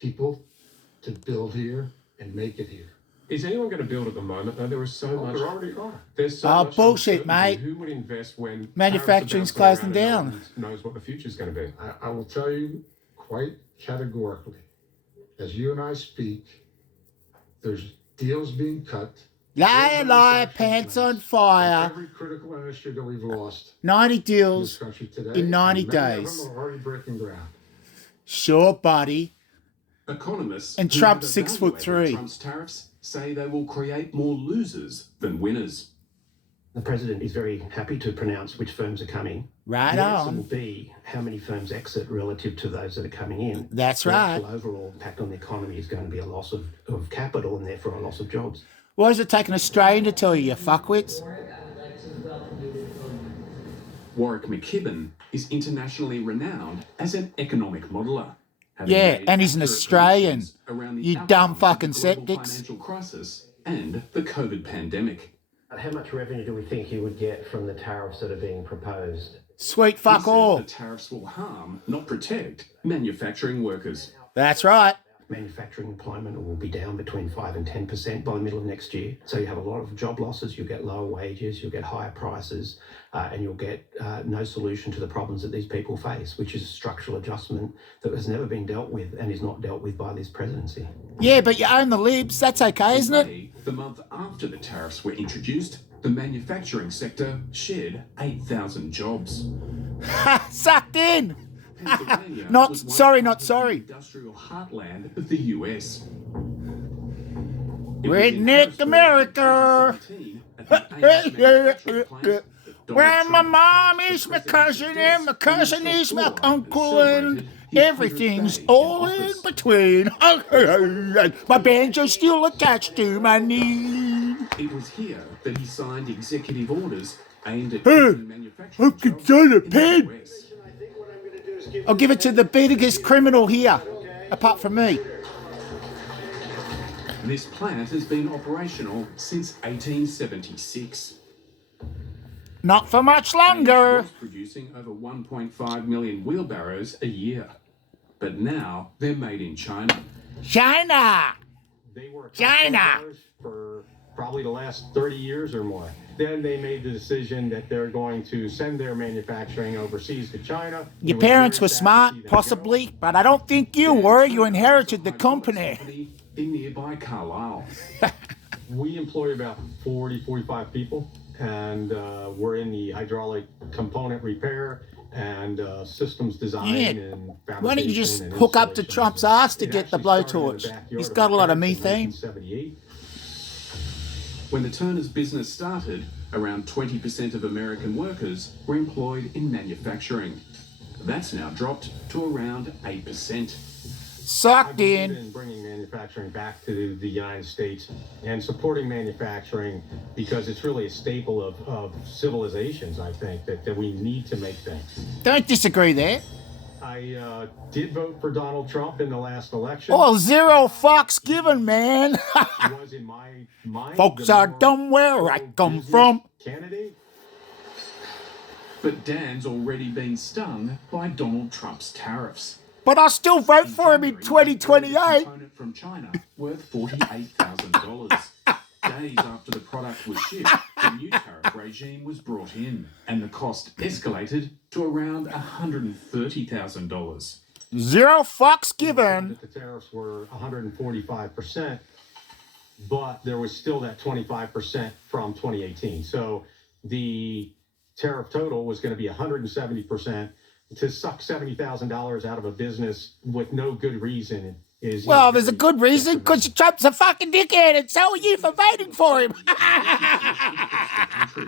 people to build here and make it here. Is anyone going to build at the moment, though? There is so much. There already are. There's so much bullshit, uncertainty. mate. Who would invest when Manufacturing's tariffs are closing bouncing around down. and no one knows what the future's going to be? I will tell you quite categorically, as you and I speak, there's deals being cut. Liar, pants on fire. Every critical industry that we've lost 90 in this deals country today, in 90 and many days. of them are already breaking ground. Sure, buddy. Economists And who Trump's have 6'3". evaluated Trump's tariffs say they will create more losers than winners. The president is very happy to pronounce which firms are coming. Right The answer will on. be how many firms exit relative to those that are coming in. That's The right. actual overall impact on the economy is going to be a loss of capital and therefore a loss of jobs. What does it take an Australian to tell you, fuckwits? Warwick McKibben is internationally renowned as an economic modeller. having Yeah, made and he's an accurate Australian. predictions around the You outcomes dumb of fucking the global septics. financial crisis and the COVID pandemic. How much revenue do we think you would get from the tariffs that are being proposed? Sweet He fuck says all. the tariffs will harm, not protect, manufacturing workers. That's right. Manufacturing employment will be down between 5 and 10% by the middle of next year. So you have a lot of job losses, you'll get lower wages, you'll get higher prices, and you'll get no solution to the problems that these people face, which is a structural adjustment that has never been dealt with and is not dealt with by this presidency. Yeah, but you own the libs. That's okay, isn't it? May, the month after the tariffs were introduced, the manufacturing sector shed 8,000 jobs. Ha! Sucked in. Pennsylvania Not was one sorry, of not the sorry. Industrial heartland of the US. It was in Redneck Harrisburg in America. 2017 at the Ames manufacturing plant that Donald Where my Trump, mom the is my president's cousin and my best cousin is my financial uncle celebrated and his 100th everything's day in all in office. between. My banjo's still attached to my knee. It was here that he signed executive orders aimed at Hey, keeping manufacturing I can jobs sign a in the pen. US. I'll give it to the biggest criminal here, apart from me. This plant has been operational since 1876. Not for much Ames longer. was producing over 1.5 million wheelbarrows a year. But now they're made in China. China. They were China. for probably the last 30 years or more. Then they made the decision that they're going to send their manufacturing overseas to China. Your It was parents very were sad to smart, see them possibly, but I don't think you were. You inherited the company. In nearby Carlisle. go. We employ about 45 people, and we're in the hydraulic component repair and systems design Yeah. and fabrication. Why don't you just and hook up to installation. Trump's ass to It get the actually started in blowtorch? backyard He's of got a our lot of parents in methane. 1978. When the Turners' business started, around 20% of American workers were employed in manufacturing. That's now dropped to around 8%. Sucked I believe in. in bringing manufacturing back to the United States and supporting manufacturing because it's really a staple of civilizations, I think, that we need to make things. Don't disagree there. I did vote for Donald Trump in the last election. Oh, zero fucks given, man. It was in my mind. Folks the are more dumb where I come pro-business from. Candidate. But Dan's already been stung by Donald Trump's tariffs. But I'll still vote for him in January, he ordered a 2028. component from China worth $48,000. Days after the product was shipped, the new tariff regime was brought in, and the cost escalated to around $130,000. Zero fucks given. That the tariffs were 145%, but there was still that 25% from 2018. So the tariff total was going to be 170%. To suck $70,000 out of a business with no good reason is... Well, there's a good reason, because Trump's a fucking dickhead, and so are you for voting for him. Country.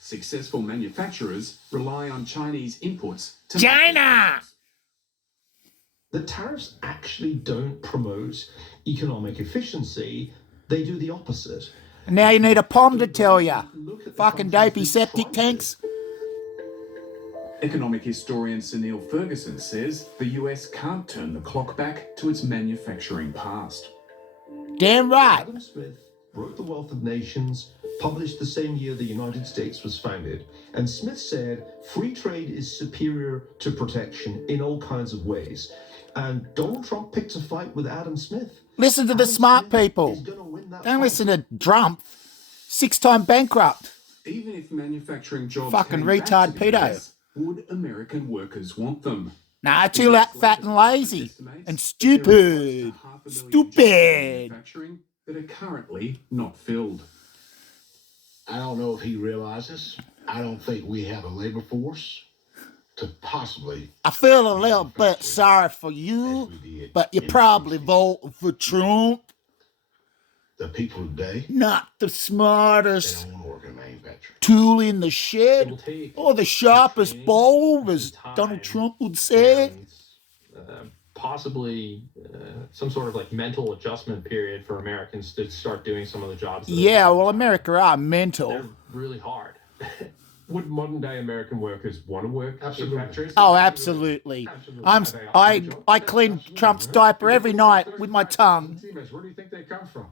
Successful manufacturers rely on Chinese inputs to make their China. products. The tariffs actually don't promote economic efficiency. They do the opposite. Now you need a POM to tell ya. Look at the Fucking countries dopey that septic tried tanks. it. Economic historian Sunil Ferguson says the US can't turn the clock back to its manufacturing past. Damn right. Adam Smith wrote The Wealth of Nations, published the same year the United States was founded. And Smith said free trade is superior to protection in all kinds of ways. And Donald Trump picked a fight with Adam Smith. Listen to the Adam smart Smith people. is gonna win that Don't fight. listen to Trump. 6-time bankrupt. Even if manufacturing jobs Fucking came back retard to the pedo. US, would American workers want them? Nah, too fat and lazy. And stupid. Stupid. Manufacturing that are currently not filled. I don't know if he realizes. I don't think we have a labor force to possibly. I feel a little bit sorry for you, but you probably vote for Trump. The people today, Not the they smartest don't want to work in manufacturing. tool in the It will shed take or the sharpest training, bulb, as time, Donald Trump would say. and, possibly some sort of like mental adjustment period for Americans to start doing some of the jobs. That Yeah, well, America are mental. they're really hard. Would modern day American workers want to work Absolutely. in factories? Oh, absolutely. I clean Trump's diaper every night with my tongue. Teammates, where do you think they come from?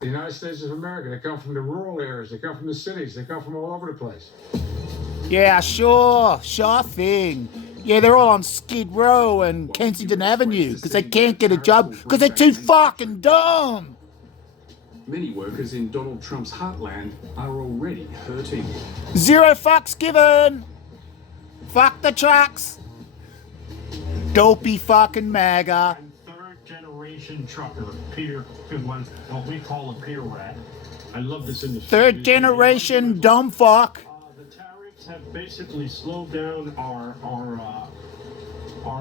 The United States of America. They come from the rural areas. They come from the cities. They come from all over the place. Yeah, sure thing. Yeah, they're all on Skid Row and Kensington Avenue because they can't get a job because they're too fucking dumb. Many workers in Donald Trump's heartland are already hurting. 0 fucks given. Fuck the trucks. Dopey fucking MAGA. I'm third generation trucker, Peter, good one, what we call a Peter rat. I love this industry. Third generation dumb fuck. The tariffs have basically slowed down our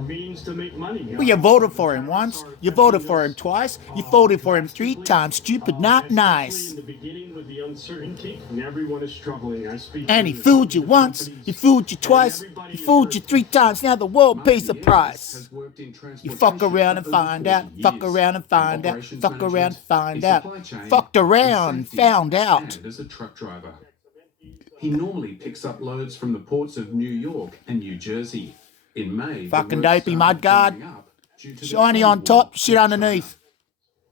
means to make money. Well, you voted for him once. You voted for him twice. You voted for him 3 times. Stupid, not nice. In the beginning with the uncertainty, and everyone is struggling. I speak. And he to the fooled you once. He fooled you twice. He fooled you 3 times. Now the world pays the price. You fuck around and find out. Fuck around and find out. Fuck around and find out. Fucked around, found out. And as a truck driver, he normally picks up loads from the ports of New York and New Jersey. In May, the Fucking work dopey started mudguard. drying up due to the Shiny trade on war top, with shit underneath.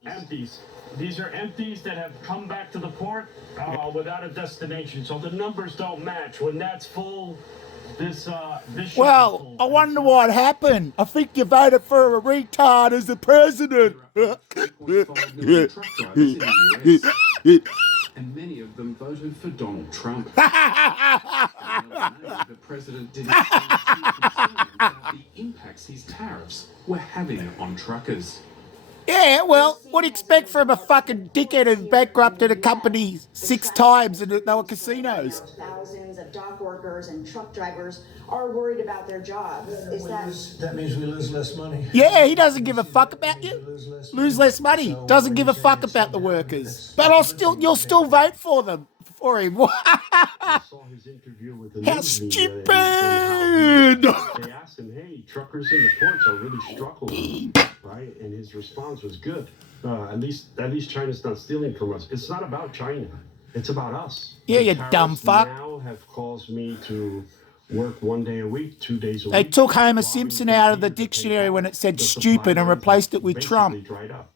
empties. These are empties that have come back to the port without a destination, so the numbers don't match. When that's full, this ship Well, is full. I wonder what happened. I think you voted for a retard as the president. There are 3.5 million truck drivers in the US, and many of them voted for Donald Trump. The president didn't seem too concerned about the impacts his tariffs were having on truckers. Yeah, well, what do you expect from a fucking dickhead who bankrupted a company 6 times and they were casinos? Thousands of dock workers and truck drivers are worried about their jobs. That means we lose less money. Yeah, he doesn't give a fuck about you. Lose less money. Doesn't give a fuck about the workers. But you'll still vote for him. For him. I saw his interview with the How news media, stupid! and they asked him, "Hey, truckers in the ports are really struggling, right?" And his response was good. At least China's not stealing from us. It's not about China. It's about us. Yeah, The you dumb tariffs fuck. Now have caused me to work 1 day a week, 2 days a They week. took Homer Simpson out of the dictionary when it said stupid and replaced it with Trump. Dried up.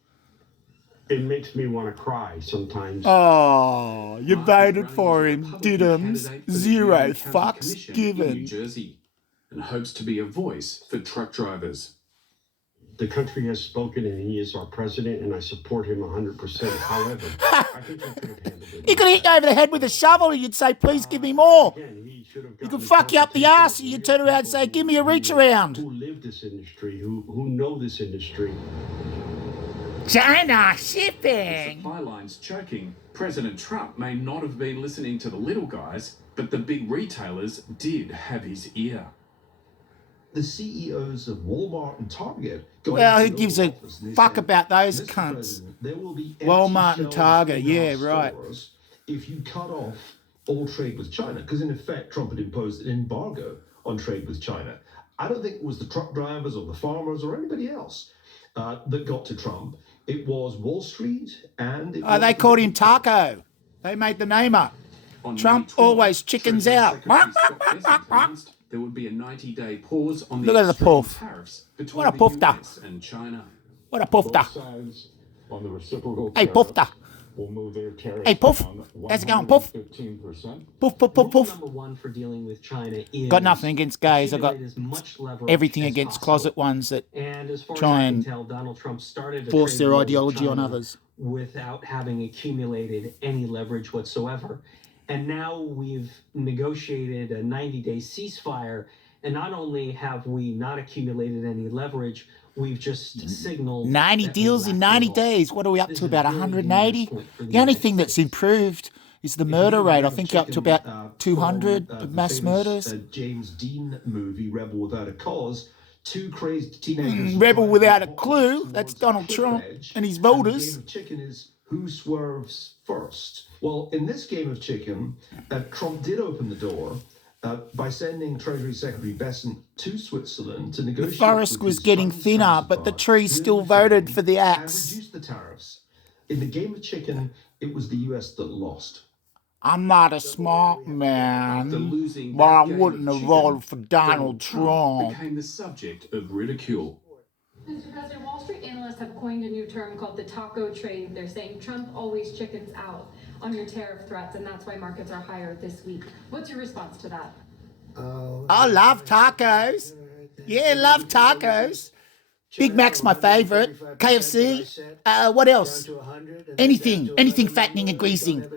It makes me want to cry sometimes. Oh, you Mark is voted running for as a him, Republican didums. candidate for the 0 Union County fucks Commission in New given. Jersey, and hopes to be a voice for truck drivers. The country has spoken, and he is our president, and I support him 100%. However, I think he could have handled it. He could hit you over the head with a shovel and you'd say, please give me more. Again, he should have He gotten could fuck you up the consultation ass and you'd turn around and say, give me a reach around. Who live this industry, who know this industry. China With shipping. supply lines choking, President Trump may not have been listening to the little guys, but the big retailers did have his ear. The CEOs of Walmart and Target. go Well, into who the gives Oval a Office and they fuck say, about those "Mr. cunts?" President, there will be empty Walmart and shelves Target, in yeah, our right. stores if you cut off all trade with China, because in effect, Trump had imposed an embargo on trade with China. I don't think it was the truck drivers or the farmers or anybody else that got to Trump. It was Wall Street and it Oh, was they the called him big- Taco. They made the name up. On Trump May 12th, always chickens Treasury out. Secretary Scott Bessent announced there would be a 90-day pause on Look the at the extreme poof. tariffs between What a the poofta. US and China. What a poofta. Sides on the reciprocal Hey, tariffs poofta. will move their tariffs Hey, Poof. down How's it going, Poof? 115%. Poof, poof, poof, poof. Number one for dealing with China is Got nothing against gays. I got accumulate as much leverage everything as against possible. closet ones that And as far try as I can and tell, Donald Trump started a force trade their war with ideology on China others. without having accumulated any leverage whatsoever. And now we've negotiated a 90-day ceasefire, and not only have we not accumulated any leverage, we've just signaled 90 that we deals in lack 90 resolve. days. What are we up This to, is a about very 180? dangerous point for the The only United thing that's States. improved is the murder rate. I think you're up to about 200 mass murders. James Dean movie, Rebel Without a Cause. Two crazed teenagers. Rebel drive without a the clue. populace That's towards Donald a cliff Trump edge, and his and the voters. game of chicken is who swerves first. Well, in this game of chicken, Trump did open the door by sending Treasury Secretary Bessent to Switzerland to negotiate. The forest with was his getting Chinese thinner, counterpart, but the trees Liu still voted Feng, for the and axe. reduced the tariffs. In the game of chicken, it was the US that lost. I'm not a smart After man, losing but I that game wouldn't of have chicken, voted for Donald Trump. became the subject of ridicule. Mr. President, Wall Street analysts have coined a new term called the taco trade. They're saying Trump always chickens out on your tariff threats, and that's why markets are higher this week. What's your response to that? I love tacos. Yeah, love tacos. Big Mac's my favorite. KFC. What else? Anything fattening and greasing.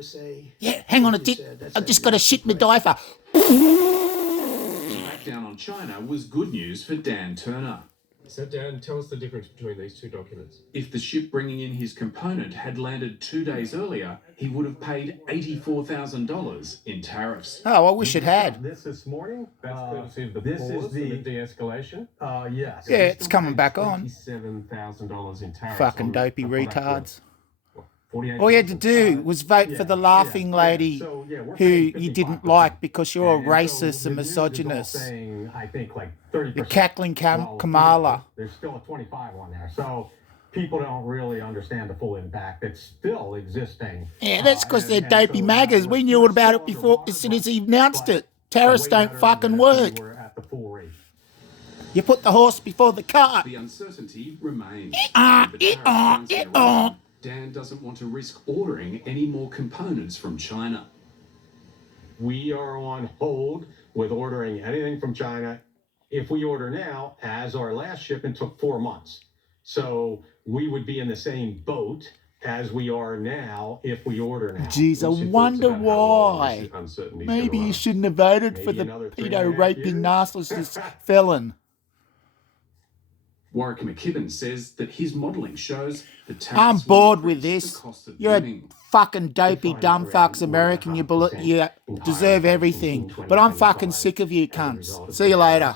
Yeah, hang on a tick. I've just got a shit my diaper. Crackdown on China was good news for Dan Turner. So, Dan, tell us the difference between these two documents. If the ship bringing in his component had landed 2 days earlier, he would have paid $84,000 in tariffs. Oh, I wish it had. This morning. That's courtesy of the This pause is and the de-escalation. Yes. Yeah, it's coming back on. $27,000 in tariffs. Fucking on dopey a product retards. worth, what, All you had to do was vote for the laughing lady who you didn't like because you're a racist and misogynist. I think like 30%. You're cackling Kamala. There's still a 25 on there. So people don't really understand the full impact that's still existing. Yeah, that's because they're dopey maggers. We knew about it before, as soon as he announced it. Tariffs don't fucking work. You put the horse before the cart. The uncertainty remains. Dan doesn't want to risk ordering any more components from China. We are on hold with ordering anything from China. If we order now, as our last shipment took 4 months. So we would be in the same boat as we are now if we order now. Jeez, I wonder why. Maybe you shouldn't have voted for the pedo-raping narcissist felon. Warwick McKibben says that his modelling shows the tariffs I'm will bored with increase this. the cost of You're a living. fucking dopey dumb fucks American. You deserve everything. But I'm fucking sick of you cunts. See you later.